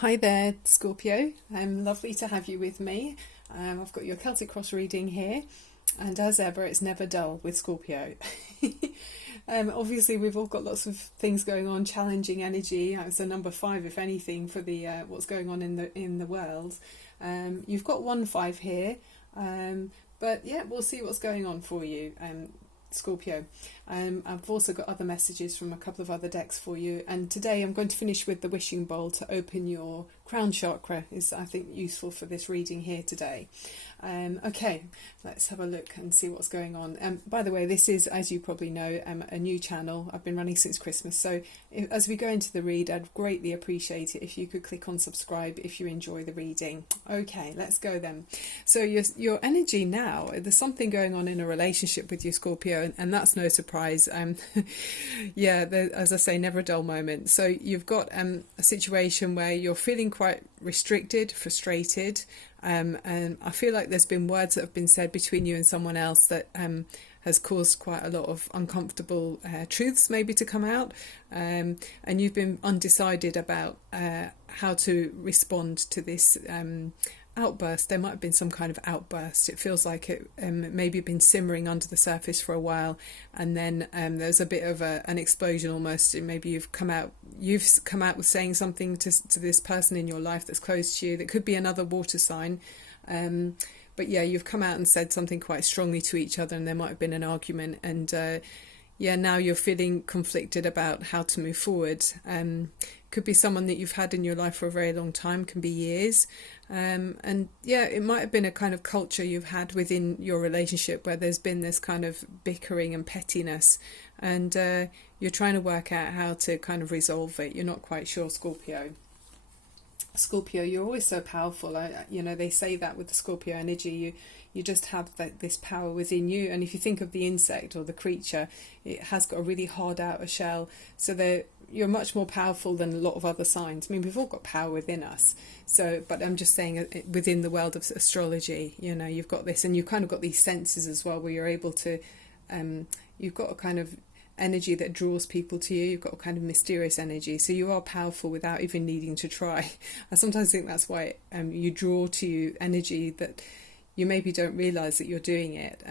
Hi there, Scorpio. Lovely to have you with me. I've got your Celtic Cross reading here, and as ever, it's never dull with Scorpio. Obviously, we've all got lots of things going on, challenging energy. It's a number 5, if anything, for the what's going on in the world. You've got 1-5 here, but yeah, we'll see what's going on for you. Scorpio. I've also got other messages from a couple of other decks for you, and today I'm going to finish with the wishing bowl to open your crown chakra. Is, I think, useful for this reading here today. Okay, let's have a look and see what's going on. By the way, this is, as you probably know, a new channel. I've been running since Christmas, so as we go into the read, I'd greatly appreciate it if you could click on subscribe if you enjoy the reading. Okay, let's go then. So your energy now, there's something going on in a relationship with your Scorpio, and that's no surprise. Yeah, as I say, never a dull moment. So you've got a situation where you're feeling quite restricted, frustrated, and I feel like there's been words that have been said between you and someone else that has caused quite a lot of uncomfortable truths maybe to come out, and you've been undecided about how to respond to this outburst. There might have been some kind of outburst. It feels like it maybe been simmering under the surface for a while, and then there's a bit of an explosion almost. Maybe you've come out with saying something to this person in your life that's close to you. That could be another water sign, but yeah, you've come out and said something quite strongly to each other, and there might have been an argument, and yeah, now you're feeling conflicted about how to move forward. Could be someone that you've had in your life for a very long time, can be years. And yeah, it might have been a kind of culture you've had within your relationship where there's been this kind of bickering and pettiness, and you're trying to work out how to kind of resolve it. You're not quite sure, Scorpio. Scorpio, you're always so powerful. You know, they say that with the Scorpio energy, you just have this power within you. And if you think of the insect or the creature, it has got a really hard outer shell, so you're much more powerful than a lot of other signs. I mean, we've all got power within us. So, but I'm just saying, within the world of astrology, you know, you've got this, and you've kind of got these senses as well, where you're able to, you've got a kind of energy that draws people to you. You've got a kind of mysterious energy, so you are powerful without even needing to try. I sometimes think that's why you draw to you energy that you maybe don't realise that you're doing it.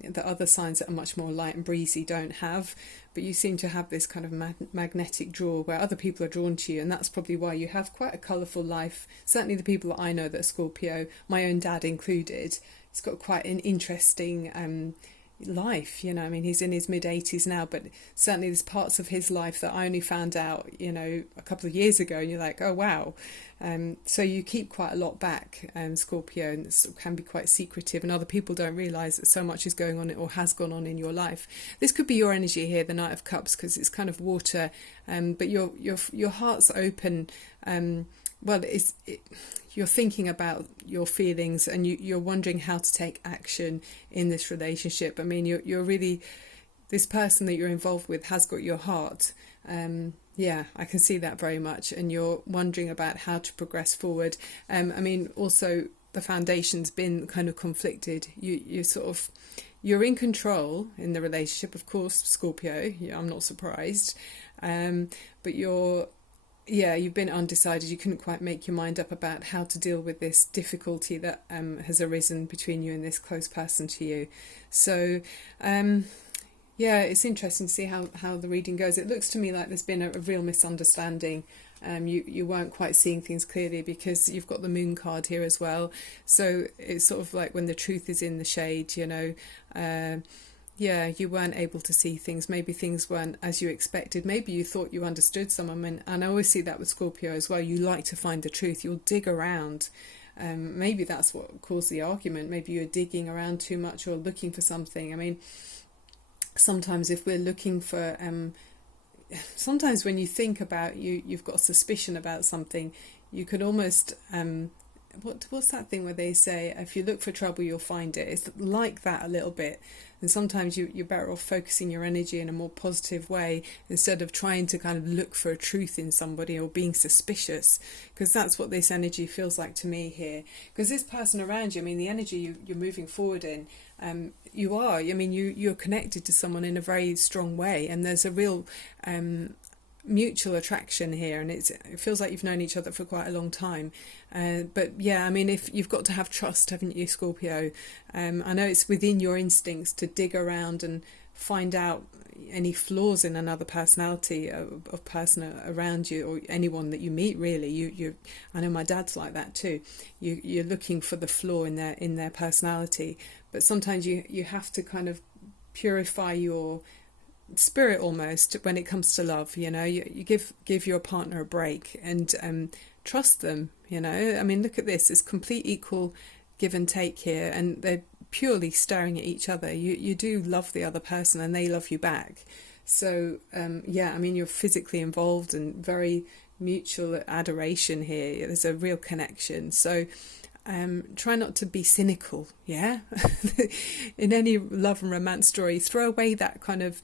The other signs that are much more light and breezy don't have, but you seem to have this kind of magnetic draw where other people are drawn to you, and that's probably why you have quite a colourful life. Certainly the people that I know that are Scorpio, my own dad included, he's got quite an interesting life, you know. I mean, he's in his mid-80s now, but certainly there's parts of his life that I only found out, you know, a couple of years ago, and you're like, oh wow. So you keep quite a lot back, Scorpio, and it can be quite secretive, and other people don't realise that so much is going on or has gone on in your life. This could be your energy here, the Knight of Cups, because it's kind of water, but your heart's open. Well, you're thinking about your feelings, and you're wondering how to take action in this relationship. I mean, you're really, this person that you're involved with has got your heart. Yeah, I can see that very much, and you're wondering about how to progress forward. I mean, also the foundation's been kind of conflicted. You're in control in the relationship, of course, Scorpio. Yeah, I'm not surprised, but you've been undecided. You couldn't quite make your mind up about how to deal with this difficulty that has arisen between you and this close person to you. So, yeah, it's interesting to see how the reading goes. It looks to me like there's been a real misunderstanding. You weren't quite seeing things clearly because you've got the moon card here as well. So it's sort of like when the truth is in the shade, you know. Yeah, you weren't able to see things. Maybe things weren't as you expected. Maybe you thought you understood someone. And I always see that with Scorpio as well. You like to find the truth. You'll dig around. Maybe that's what caused the argument. Maybe you're digging around too much or looking for something. I mean, sometimes if we're looking for... sometimes when you think about you've got a suspicion about something, you could almost... what's that thing where they say, if you look for trouble, you'll find it? It's like that a little bit. And sometimes you're better off focusing your energy in a more positive way instead of trying to kind of look for a truth in somebody or being suspicious, because that's what this energy feels like to me here. Because this person around you, I mean, the energy you're moving forward in, you're connected to someone in a very strong way, and there's a real mutual attraction here, and it feels like you've known each other for quite a long time. But yeah, I mean, if you've got to have trust, haven't you, Scorpio? I know it's within your instincts to dig around and find out any flaws in another personality of person around you, or anyone that you meet. Really, you I know my dad's like that too. You're looking for the flaw in their personality, but sometimes you have to kind of purify your spirit almost when it comes to love. You give your partner a break and trust them. I mean, look at this, it's complete equal give and take here, and they're purely staring at each other. You do love the other person and they love you back. So yeah, I mean, you're physically involved and very mutual adoration here. There's a real connection. So try not to be cynical. Yeah. In any love and romance story, throw away that kind of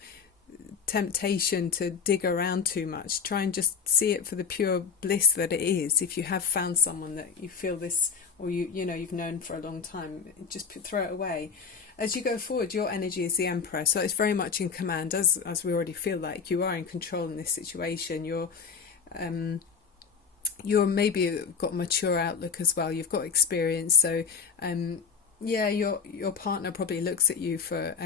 temptation to dig around too much. Try and just see it for the pure bliss that it is. If you have found someone that you feel this, or you've known for a long time, just throw it away. As you go forward, your energy is the Emperor, so it's very much in command, as we already feel like you are in control in this situation. You're maybe got a mature outlook as well. You've got experience, so yeah, your partner probably looks at you for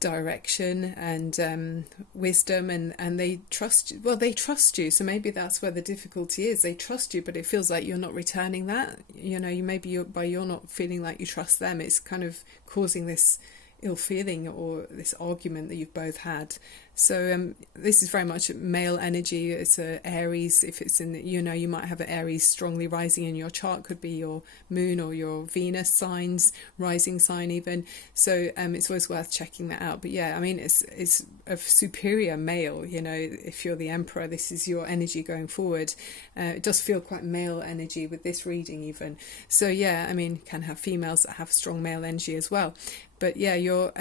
direction and wisdom, and they trust you. Well, they trust you, so maybe that's where the difficulty is. They trust you, but it feels like you're not returning that. You're not feeling like you trust them, it's kind of causing this ill feeling or this argument that you've both had. So this is very much male energy. It's a Aries. If it's in, you might have an Aries strongly rising in your chart. Could be your moon or your Venus signs, rising sign even. So it's always worth checking that out. But yeah, I mean, it's a superior male. If you're the Emperor, this is your energy going forward. It does feel quite male energy with this reading even. So yeah, I mean, can have females that have strong male energy as well. But yeah, you're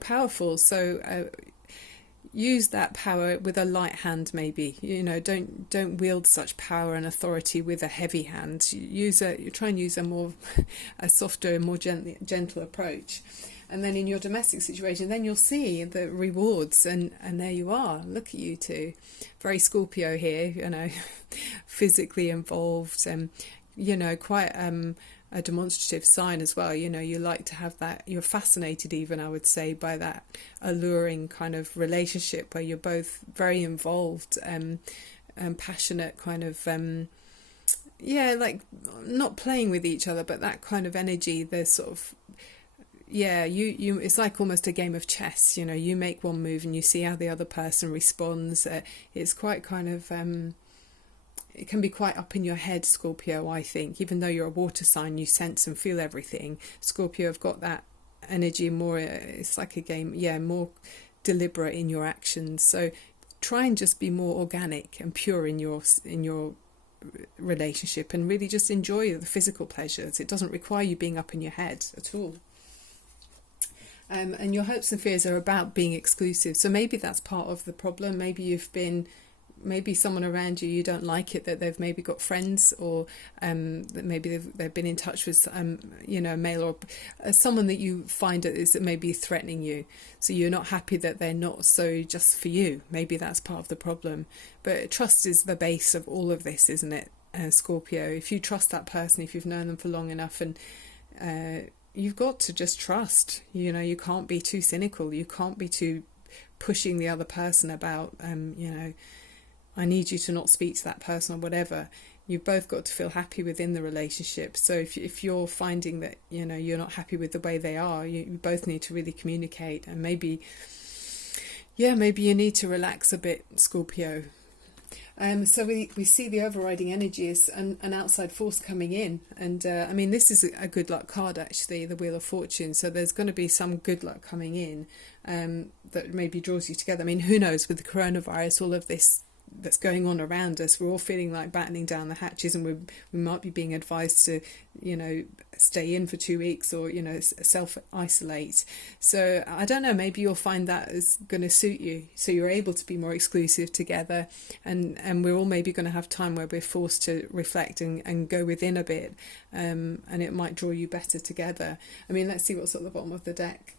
powerful. So use that power with a light hand, maybe. Don't wield such power and authority with a heavy hand. Try and use a softer, more gentle approach. And then in your domestic situation, then you'll see the rewards, and there you are. Look at you two, very Scorpio here. Physically involved, and quite a demonstrative sign as well. You like to have that. You're fascinated even, I would say, by that alluring kind of relationship where you're both very involved and passionate, kind of like not playing with each other, but that kind of energy. There's sort of you it's like almost a game of chess. You make one move and you see how the other person responds. It's quite kind of it can be quite up in your head, Scorpio, I think. Even though you're a water sign, you sense and feel everything. Scorpio have got that energy more, it's like a game, more deliberate in your actions. So try and just be more organic and pure in your relationship, and really just enjoy the physical pleasures. It doesn't require you being up in your head at all. And your hopes and fears are about being exclusive. So maybe that's part of the problem. Maybe someone around you don't like it, that they've maybe got friends, or that maybe they've been in touch with a male, or someone that you find is maybe threatening you. So you're not happy that they're not so just for you. Maybe that's part of the problem. But trust is the base of all of this, isn't it, Scorpio? If you trust that person, if you've known them for long enough, and you've got to just trust. You can't be too cynical. You can't be too pushing the other person about I need you to not speak to that person or whatever. You've both got to feel happy within the relationship. So if you're finding that you're not happy with the way they are, you both need to really communicate. And maybe you need to relax a bit, Scorpio. So we see the overriding energy is an outside force coming in, and I mean, this is a good luck card, actually, the Wheel of Fortune. So there's going to be some good luck coming in that maybe draws you together. I mean, who knows, with the coronavirus, all of this that's going on around us, we're all feeling like battening down the hatches, and we might be being advised to stay in for 2 weeks, or self-isolate. So I don't know, maybe you'll find that is going to suit you, so you're able to be more exclusive together, and we're all maybe going to have time where we're forced to reflect and go within a bit, and it might draw you better together. I mean, let's see what's at the bottom of the deck.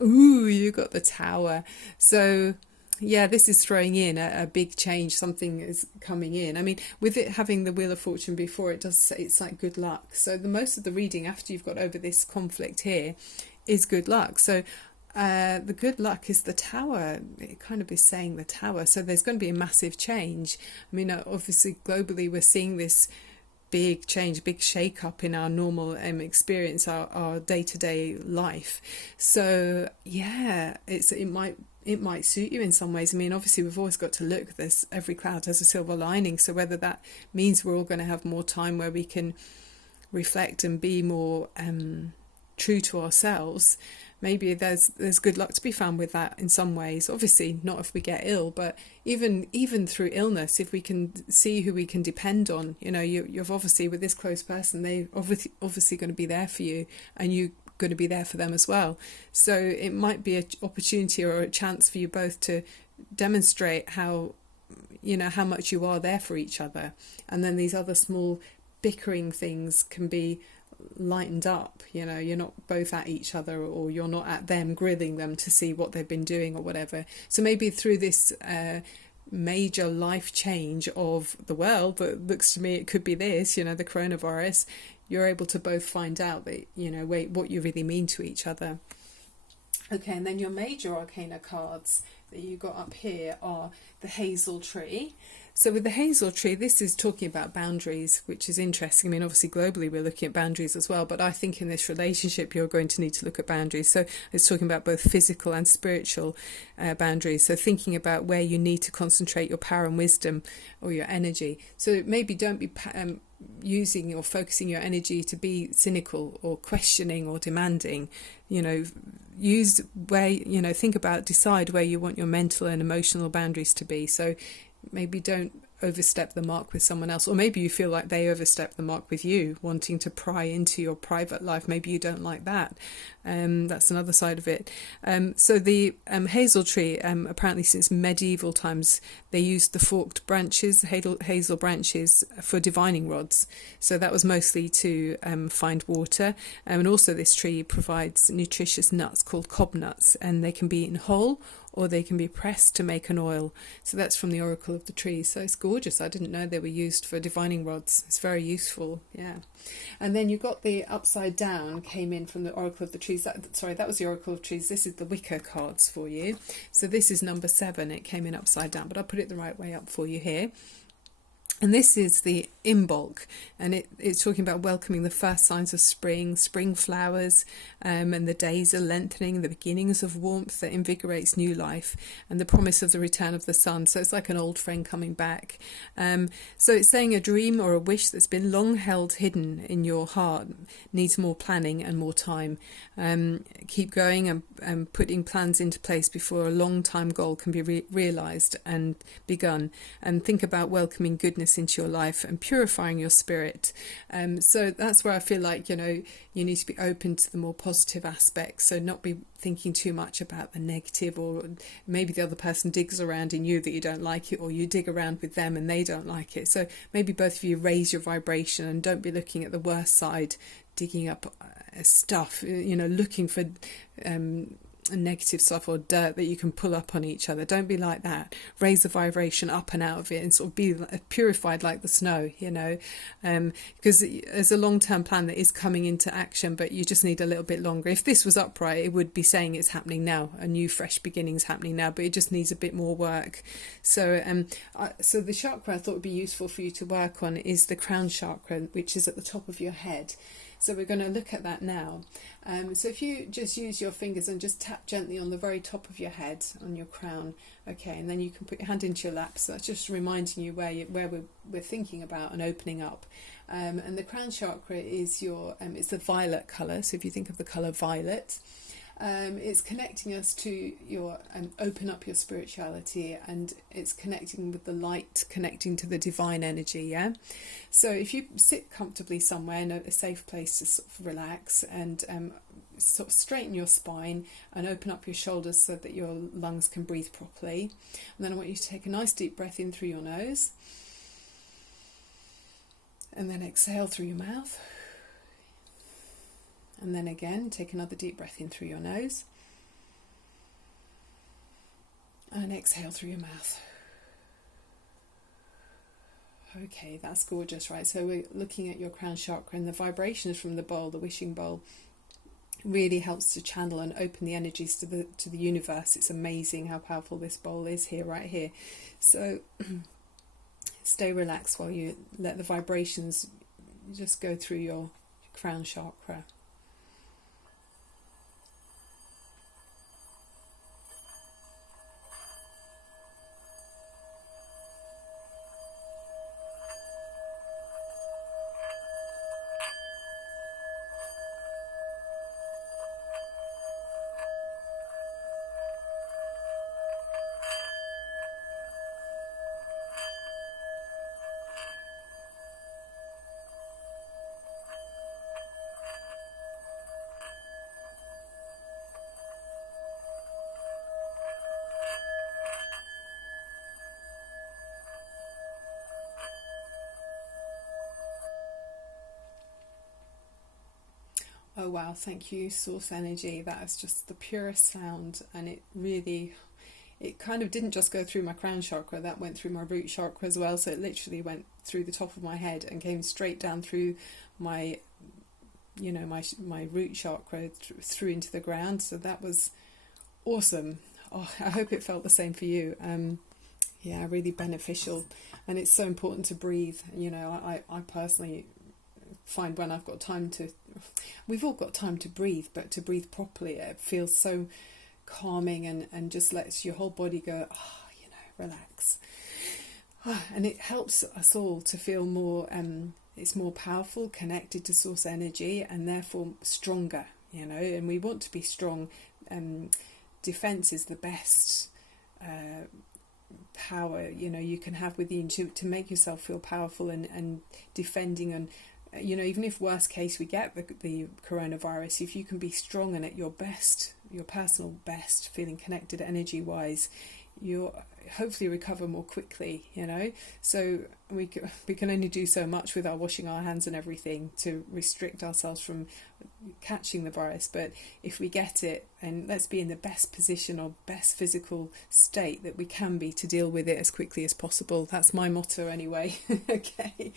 Ooh, you got the Tower. So Yeah, this is throwing in a big change. Something is coming in. I mean, with it having the Wheel of Fortune before, it does say it's like good luck. So the most of the reading after you've got over this conflict here is good luck. So the good luck is the Tower. It kind of is saying the Tower. So there's going to be a massive change. I mean, obviously globally we're seeing this big change, big shake up in our normal experience, our day-to-day life. So yeah, it might suit you in some ways. I mean, obviously we've always got to look, there's every cloud has a silver lining, so whether that means we're all going to have more time where we can reflect and be more true to ourselves, maybe there's good luck to be found with that in some ways. Obviously not if we get ill, but even through illness, if we can see who we can depend on, you know, you've obviously with this close person, they obviously going to be there for you, and you going to be there for them as well. So it might be an opportunity or a chance for you both to demonstrate how, you know, how much you are there for each other, and then these other small bickering things can be lightened up. You know, you're not both at each other, or you're not at them grilling them to see what they've been doing or whatever. So maybe through this major life change of the world, that looks to me it could be this, you know, the coronavirus, you're able to both find out that, you know, what you really mean to each other. Okay, and then your major arcana cards that you got up here are the hazel tree. So with the hazel tree, this is talking about boundaries, which is interesting. I mean, obviously globally we're looking at boundaries as well, but I think in this relationship you're going to need to look at boundaries. So it's talking about both physical and spiritual boundaries. So thinking about where you need to concentrate your power and wisdom or your energy. So maybe don't be using or focusing your energy to be cynical or questioning or demanding. You know, use where, you know, think about, decide where you want your mental and emotional boundaries to be. So maybe don't overstep the mark with someone else, or maybe you feel like they overstep the mark with you, wanting to pry into your private life. Maybe you don't like that. That's another side of it. So the hazel tree, apparently since medieval times, they used the forked branches, hazel branches, for divining rods. So that was mostly to find water. And also this tree provides nutritious nuts called cob nuts, and they can be eaten whole or they can be pressed to make an oil. So that's from the Oracle of the Trees. So it's gorgeous. I didn't know they were used for divining rods. It's very useful, yeah. And then you got the upside down came in from the Oracle of the Trees. That was the Oracle of Trees. This is the Wicker cards for you. So this is number 7. It came in upside down, but I'll put it the right way up for you here. And this is the Imbolc, and it's talking about welcoming the first signs of spring flowers, and the days are lengthening, the beginnings of warmth that invigorates new life, and the promise of the return of the sun. So it's like an old friend coming back. So it's saying a dream or a wish that's been long held hidden in your heart needs more planning and more time. Keep going and putting plans into place before a long time goal can be realised and begun. And think about welcoming goodness into your life and purifying your spirit. So that's where I feel like, you know, you need to be open to the more positive aspects, so not be thinking too much about the negative, or maybe the other person digs around in you that you don't like it, or you dig around with them and they don't like it. So maybe both of you raise your vibration and don't be looking at the worst side, digging up stuff, you know, looking for negative stuff or dirt that you can pull up on each other. Don't be like that. Raise the vibration up and out of it and sort of be purified like the snow, you know, because there's a long-term plan that is coming into action, but you just need a little bit longer. If this was upright, it would be saying it's happening now, a new fresh beginning's happening now, but it just needs a bit more work. So so the chakra I thought would be useful for you to work on is the crown chakra, which is at the top of your head. So we're going to look at that now. So if you just use your fingers and just tap gently on the very top of your head, on your crown, okay, and then you can put your hand into your lap. So that's just reminding you where we're thinking about and opening up. And the crown chakra is your it's the violet colour. So if you think of the colour violet, it's connecting us to your open up your spirituality, and it's connecting with the light, connecting to the divine energy. Yeah. So if you sit comfortably somewhere in a safe place to sort of relax and sort of straighten your spine and open up your shoulders so that your lungs can breathe properly, and then I want you to take a nice deep breath in through your nose, and then exhale through your mouth. And then again, take another deep breath in through your nose. And exhale through your mouth. Okay, that's gorgeous, right? So we're looking at your crown chakra, and the vibrations from the bowl, the wishing bowl, really helps to channel and open the energies to the universe. It's amazing how powerful this bowl is here, right here. So stay relaxed while you let the vibrations just go through your crown chakra. Oh wow, thank you, source energy. That is just the purest sound, and it kind of didn't just go through my crown chakra, that went through my root chakra as well. So it literally went through the top of my head and came straight down through my, my root chakra through into the ground. So that was awesome. Oh, I hope it felt the same for you. Yeah, really beneficial. And it's so important to breathe. I personally find when I've got time to, we've all got time to breathe, but to breathe properly, it feels so calming and just lets your whole body go, relax. And it helps us all to feel more, it's more powerful, connected to source energy, and therefore stronger, and we want to be strong. Defense is the best power, you can have within to make yourself feel powerful and defending. And even if worst case we get the coronavirus, if you can be strong and at your best, your personal best, feeling connected energy wise, you'll hopefully recover more quickly. So we can only do so much with our washing our hands and everything to restrict ourselves from catching the virus. But if we get it, and let's be in the best position or best physical state that we can be to deal with it as quickly as possible. That's my motto anyway. Okay,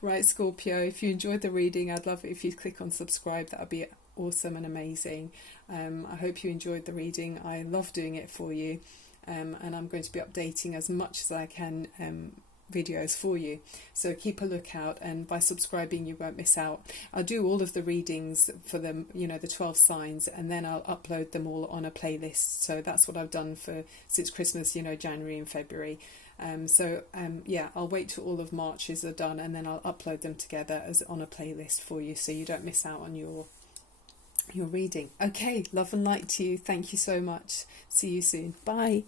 right, Scorpio, if you enjoyed the reading, I'd love it if you'd click on subscribe. That would be awesome and amazing. I hope you enjoyed the reading. I love doing it for you. And I'm going to be updating as much as I can videos for you, so keep a lookout, and by subscribing you won't miss out. I'll do all of the readings for them, the 12 signs, and then I'll upload them all on a playlist. So that's what I've done since Christmas, January and February. I'll wait till all of Marches are done, and then I'll upload them together as on a playlist for you, so you don't miss out on your reading. Okay, love and light to you. Thank you so much. See you soon. Bye.